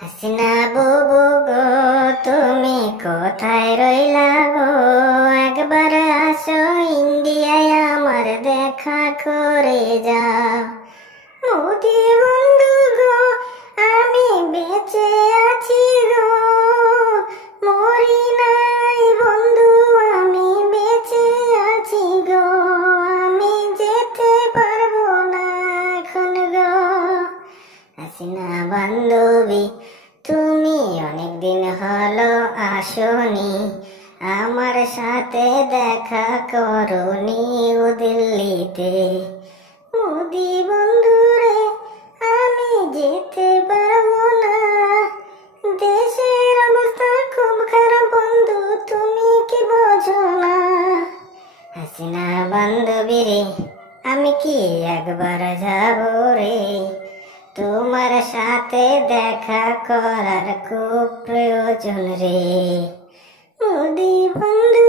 হাসিনা বুবু গো, তুমি কোথায় রইলা গো? একবার আসো ইন্ডিয়ায় আমার দেখা করে যাও। মোদি বন্ধু গো, আমি বেঁচে আছি গো, মরি নাই বন্ধু, আমি বেঁচে আছি গো, আমি যেতে পারবো না এখন গো। হাসিনা বান্ধবী, তুমি অনেকদিন হলো আসনি, আমার সাথে দেখা করনি ও দিল্লিতে। মোদি বন্ধু রে, আমি যেতে পারবো না, দেশের অবস্থা খুব খারাপ বন্ধু, তুমি কি বোঝো না? হাসিনা বান্ধবী রে, আমি কি একবার যাবো রে, তোমার সাথে দেখা করার খুব প্রয়োজন রে। মোদি বন্ধু